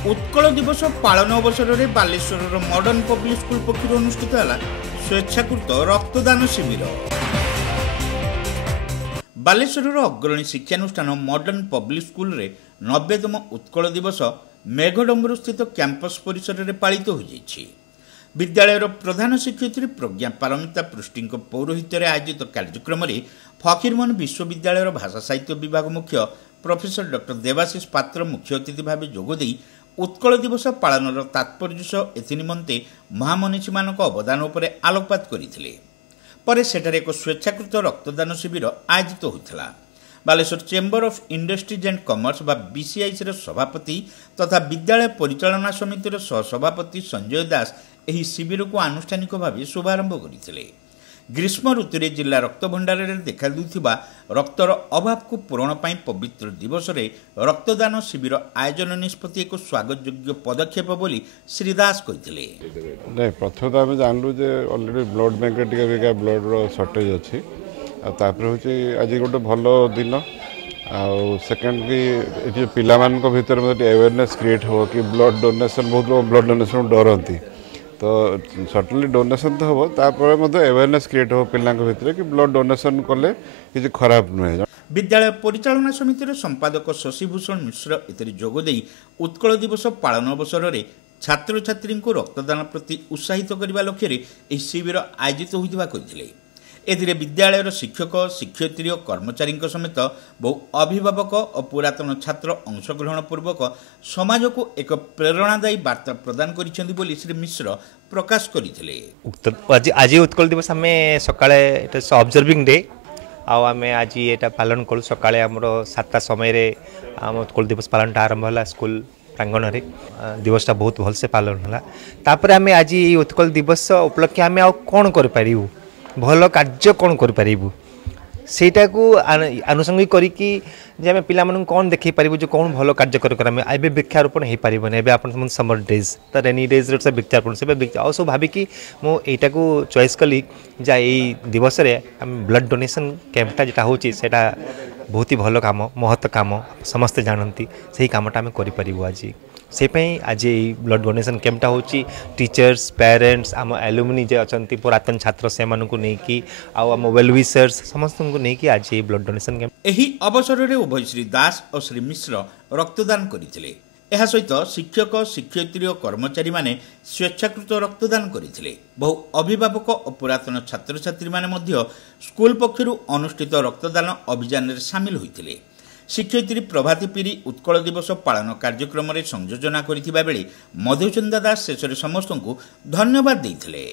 उत्कल दिवस पालन अवसर में बालेश्वर मॉडर्न पब्लिक स्कूल पक्षर अनुष्ठित है स्वेच्छाकृत रक्तदान शिविर। बालेश्वर अग्रणी शिक्षानुष्ठान मॉडर्न पब्लिक स्कूल रे 90तम उत्कल दिवस मेघडंबर स्थित कैंपस परिसर में पालित हो जाइछि। विद्यालय प्रधान शिक्षयित्री प्रज्ञा पारमिता पृष्टि पौरोहित्य आयोजित कार्यक्रम में फकीरमोहन विश्वविद्यालय भाषा साहित्य विभाग मुख्य प्रोफेसर डॉक्टर देवाशीष पात्र मुख्य अतिथि भाव जोगदे उत्कल दिवस पालन तात्पर्य सह एनिमंते महामनीषी मान अवदान उपर आलोकपात करते पर सेठारे एक स्वेच्छाकृत रक्तदान शिविर आयोजित होता। Baleshwar chamber of industries and commerce बा बीसीआईसी सभापति तथा विद्यालय परिचालना समितिर सहसभापति संजय दास एही शिविर को आनुष्ठानिक भाव शुभारंभ करते। ग्रीष्म ऋतु में जिला रक्त भंडार में देखा देउथिबा रक्तर अभाव को पूरण पाई पवित्र दिवस रे रक्तदान शिविर आयोजन निष्पत्ति एक स्वागत योग्य पदक्षेप बोली श्री दास कहते। नहीं प्रथम तो आम जानलु जे ऑलरेडी ब्लड बैंक टिके ब्लड रो शॉर्टेज अच्छी आज गोटे भल दिन सेकेंड पिला भितर अवेयरनेस क्रिएट हो कि ब्लड डोनेशन बहुत लोग ब्लड डोनेशन डरती तो सर्टनली डोनेशन तो हम तापर अवेयरनेस क्रिएट हो पिला भितर कि ब्लड डोनेशन कले किसी खराब नुहे। विद्यालय परिचालना समितिर संपादक शशिभूषण मिश्र एतरी जोगदे उत्कल दिवस पालन अवसर में छात्र छात्री को रक्तदान प्रति उत्साहित करने लक्ष्य शिविर आयोजित होता कहते। एथिरे विद्यालयर शिक्षक शिक्षयित्री और कर्मचारी समेत बहु अभिभावक और पुरातन छात्र अंशग्रहण पूर्वक समाज को एक प्रेरणादायी वार्ता प्रदान करिसेंती बोली श्री मिश्र प्रकाश करथिले। आज उत्कल दिवस आम सकाळे ऑब्जर्विंग डे आम आज ये पालन करूँ सकाळे आमर 7टा समय आम उत्कल दिवस पालन आरंभ है स्कूल प्रांगण में दिवसटा बहुत भलसे पालन है। तापर आम आज उत्कल दिवस उपलक्षे आम कौन कर भल कार्य कौन करूँ सेटा को आनुषंगिक करके पिला कौन देखे पारू जो कौन भल कार्य कर वृक्षारोपण हो पारन ए समर डेज तो रेनी डेज वृक्षारोपण से आ सब भाविकी मुझा को चॉइस कली जा यही दिवस आम ब्लड डोनेशन कैंपटा जोटा हूँ बहुत ही भल काम महत्व काम समस्ते जानती से कामटा आम करूँ आज से आज ब्लड डोनेशन कैंपटा हूँ टीचर्स पेरेंट्स आम एलुमिनी जे अच्छा पुरातन छात्र से नहीं आम वेल विशर्स समस्त को लेकिन आज ये ब्लड डोनेशन कैंप एही अवसर में उभय श्री दास और श्री मिश्र रक्तदान करते। यह सहित शिक्षक शिक्षयित्री और कर्मचारी माने स्वेच्छाकृत रक्तदान करते। बहु अभिभावक और पुरातन छात्र छात्री माने स्कूल पक्षर अनुष्ठित रक्तदान अभियान में सामिल होते। शिक्षयित्री प्रभाती पीरी उत्कल दिवस पालन कार्यक्रम में संयोजना करथिबा बेले मधुचंदा दास शेष समस्त को धन्यवाद देते।